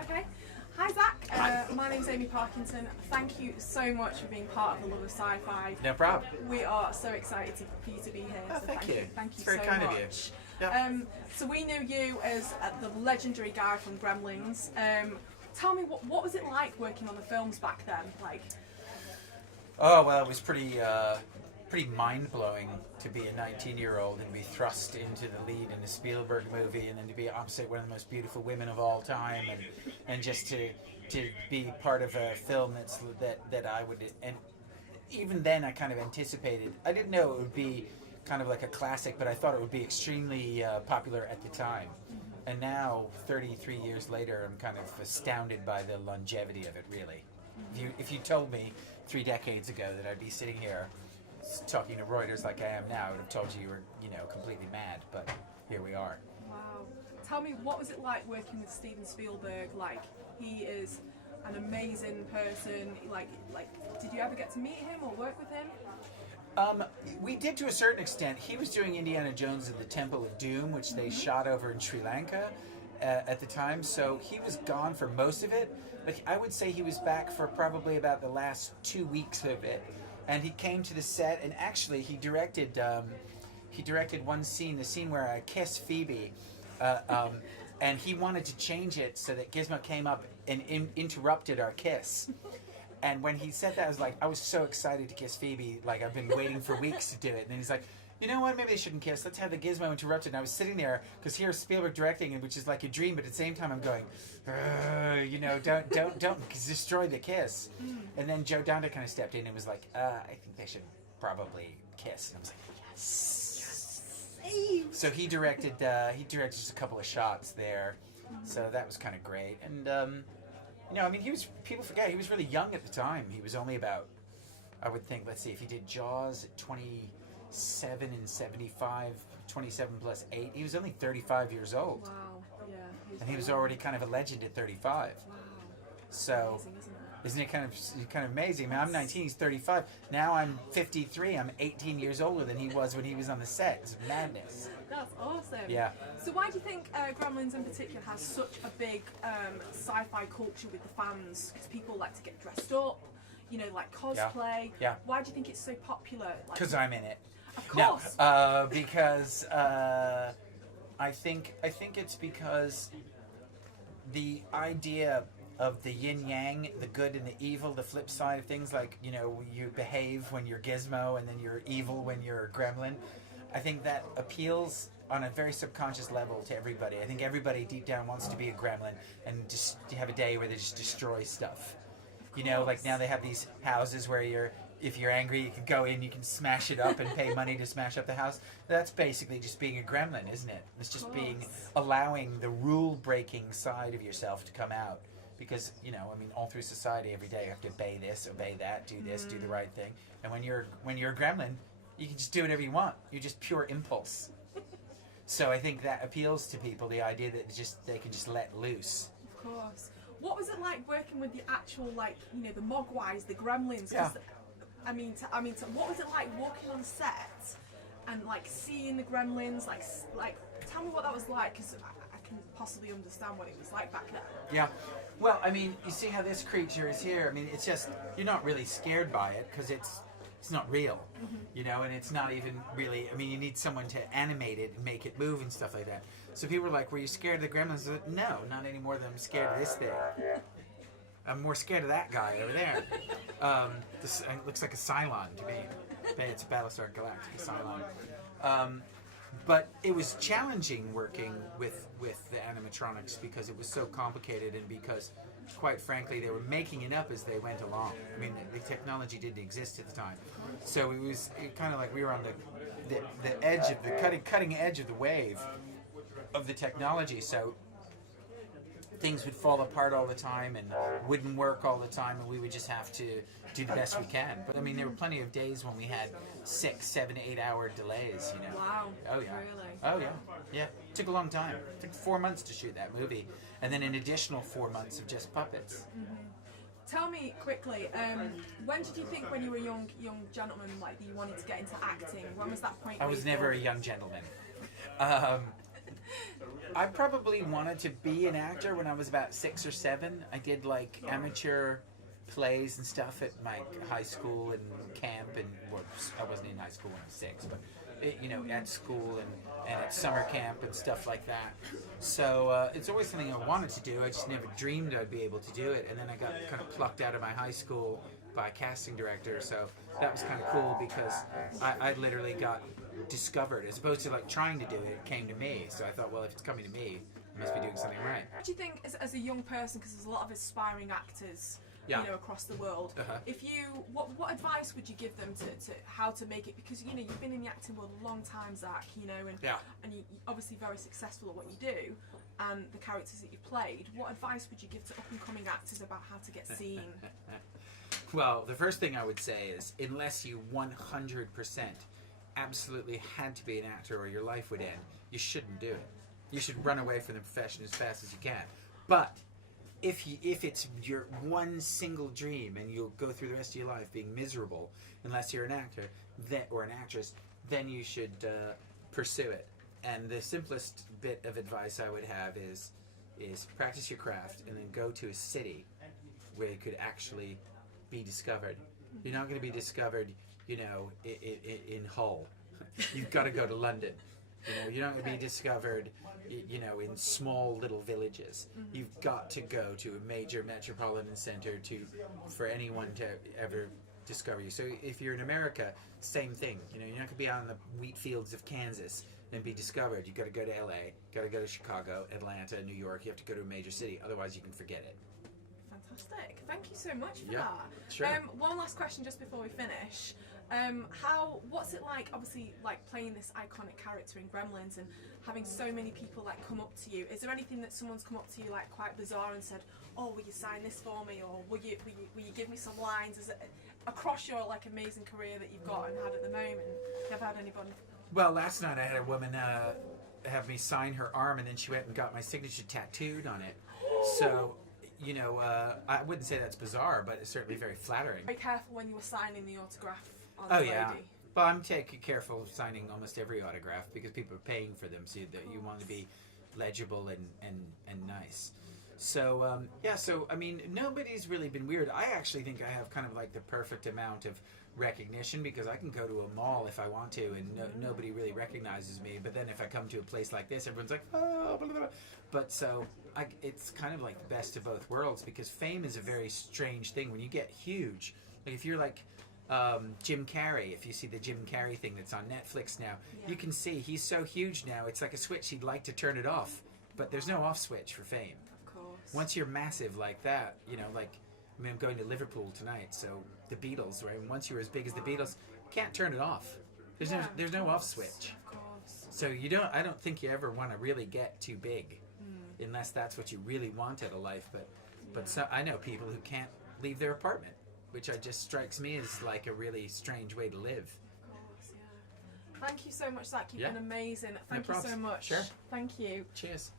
Okay. Hi Zach, my name's Amy Parkinson. Thank you so much for being part of the Love of Sci-Fi. No problem. We are so excited for you to be here. Oh, so thank you. Thank you It's very so kind much. of you. Yeah. So we knew you as the legendary guy from Gremlins. Tell me, what was it like working on the films back then? Like, Oh well, it was pretty mind-blowing to be a 19-year-old and be thrust into the lead in a Spielberg movie, and then to be opposite one of the most beautiful women of all time, and just to be part of a film that I would, and even then I kind of anticipated. I didn't know it would be kind of like a classic, but I thought it would be extremely popular at the time. And now, 33 years later, I'm kind of astounded by the longevity of it. Really, if you told me 3 decades ago that I'd be sitting here talking to Reuters like I am now, I would have told you were, completely mad. But here we are. wow. Tell me, what was it like working with Steven Spielberg? Like, he is an amazing person. Like, did you ever get to meet him or work with him? We did to a certain extent. He was doing Indiana Jones and the Temple of Doom, which they shot over in Sri Lanka at the time, so he was gone for most of it. But I would say he was back for probably about the last 2 weeks of it. And he came to the set, and actually he directed one scene, the scene where I kiss Phoebe, and he wanted to change it so that Gizmo came up and interrupted our kiss. And when he said that, I was so excited to kiss Phoebe, like I've been waiting for weeks to do it. And then he's like, you know what, maybe they shouldn't kiss. Let's have the Gizmo interrupted. And I was sitting there, because here's Spielberg directing, which is like a dream, but at the same time I'm going, don't destroy the kiss. And then Joe Dante kind of stepped in and was like, I think they should probably kiss. And I was like, yes. So he directed just a couple of shots there. So that was kind of great. And, people forget, he was really young at the time. He was only about, I would think, let's see, if he did Jaws at 27 and 75, 27 plus 8, he was only 35 years old. Wow, yeah. And he was already kind of a legend at 35. Wow. So, Amazing, isn't it? isn't it kind of amazing? I mean, I'm 19, he's 35. Now I'm 53, I'm 18 years older than he was when he was on the set. It's madness. That's awesome. Yeah. So why do you think Gremlins in particular has such a big sci-fi culture with the fans? Because people like to get dressed up, like cosplay. Yeah. Why do you think it's so popular? Because I'm in it. Of course. No, because I think it's because the idea of the yin yang, the good and the evil, the flip side of things, like you behave when you're Gizmo and then you're evil when you're a gremlin. I think that appeals on a very subconscious level to everybody. I think everybody deep down wants to be a gremlin and just have a day where they just destroy stuff. Like now they have these houses where if you're angry, you can go in, you can smash it up and pay money to smash up the house. That's basically just being a gremlin, isn't it? It's just allowing the rule-breaking side of yourself to come out. Because, all through society every day you have to obey this, obey that, do this, do the right thing. And when you're a gremlin, you can just do whatever you want. You're just pure impulse. So I think that appeals to people, the idea that they can just let loose. Of course. What was it like working with the actual, the Mogwais, the Gremlins? Yeah. What was it like walking on set and seeing the Gremlins? Tell me what that was like, because I can possibly understand what it was like back then. Yeah. Well, you see how this creature is here. It's just, you're not really scared by it because it's not real, and it's not even really, you need someone to animate it and make it move and stuff like that. So people were like, were you scared of the Gremlins? I said, no, not any more than I'm scared of this thing. I'm more scared of that guy over there. This looks like a Cylon to me. It's a Battlestar Galactica Cylon. But it was challenging working with the animatronics because it was so complicated and because, quite frankly, they were making it up as they went along. The technology didn't exist at the time. So it was kind of like we were on the edge of the cutting edge of the wave of the technology. So things would fall apart all the time and wouldn't work all the time, and we would just have to do the best we can. But there were plenty of days when we had 6, 7, 8 hour delays. Wow. Oh yeah. Really? Oh yeah. Yeah. It took a long time. It took 4 months to shoot that movie, and then an additional 4 months of just puppets. Tell me quickly, when did you think, when you were a young gentleman, that you wanted to get into acting? When was that point? I was never a young gentleman. I probably wanted to be an actor when I was about 6 or 7. I did like amateur plays and stuff at my high school and camp, and well, I wasn't in high school when I was 6, but you know, at school and at summer camp and stuff like that. So it's always something I wanted to do. I just never dreamed I'd be able to do it, and then I got kind of plucked out of my high school by a casting director, so that was kind of cool because I literally got discovered, as opposed to like trying to do it. It came to me, so I thought, well, if it's coming to me, I must be doing something right. What do you think, as a young person, because there's a lot of aspiring actors, you know, across the world, if you, what advice would you give them to how to make it? Because, you know, you've been in the acting world a long time, Zach, you know, and you're obviously very successful at what you do and the characters that you've played. What advice would you give to up-and-coming actors about how to get seen? Well, the first thing I would say is, unless you 100% absolutely had to be an actor or your life would end, you shouldn't do it. You should run away from the profession as fast as you can. But if it's your one single dream and you'll go through the rest of your life being miserable unless you're an actor or an actress, then you should pursue it. And the simplest bit of advice I would have is practice your craft and then go to a city where you could actually be discovered. You're not going to be discovered, you know, in Hull. You've got to go to London. You know, you're not going to be discovered, you know, in small little villages. You've got to go to a major metropolitan center for anyone to ever discover you. So if you're in America, same thing. You know, you're not going to be out in the wheat fields of Kansas and be discovered. You've got to go to LA, got to go to Chicago, Atlanta, New York. You have to go to a major city. Otherwise, you can forget it. Fantastic. Thank you so much for that. Sure. One last question just before we finish. What's it like, obviously, like playing this iconic character in Gremlins and having so many people like come up to you? Is there anything that someone's come up to you like quite bizarre and said, oh, will you sign this for me, or will you give me some lines? Is it across your like amazing career that you've got and had at the moment? Have you had anybody? Well, last night I had a woman have me sign her arm, and then she went and got my signature tattooed on it. So, you know, I wouldn't say that's bizarre, but it's certainly very flattering. Very careful when you were signing the autograph on Oh, the yeah. lady. Well, I'm taking careful signing almost every autograph because people are paying for them, so that you want to be legible and nice. So, yeah, so, I mean, nobody's really been weird. I actually think I have kind of like the perfect amount of recognition because I can go to a mall if I want to and nobody really recognizes me. But then if I come to a place like this, everyone's like, oh, blah, blah, blah. But so it's kind of like the best of both worlds because fame is a very strange thing. When you get huge, like if you're like Jim Carrey, if you see the Jim Carrey thing that's on Netflix now, you can see he's so huge now, it's like a switch he'd like to turn it off. But there's no off switch for fame. Of course. Once you're massive like that, you know, like, I mean, I'm going to Liverpool tonight, so the Beatles, right? And once you're as big as the Beatles, can't turn it off. There's no off switch. Of course. So I don't think you ever want to really get too big, unless that's what you really want out of life. But so, I know people who can't leave their apartment, which just strikes me as like a really strange way to live. Of course, yeah. Thank you so much, Zach. You've been amazing. Thank you so much. Sure. Thank you. Cheers.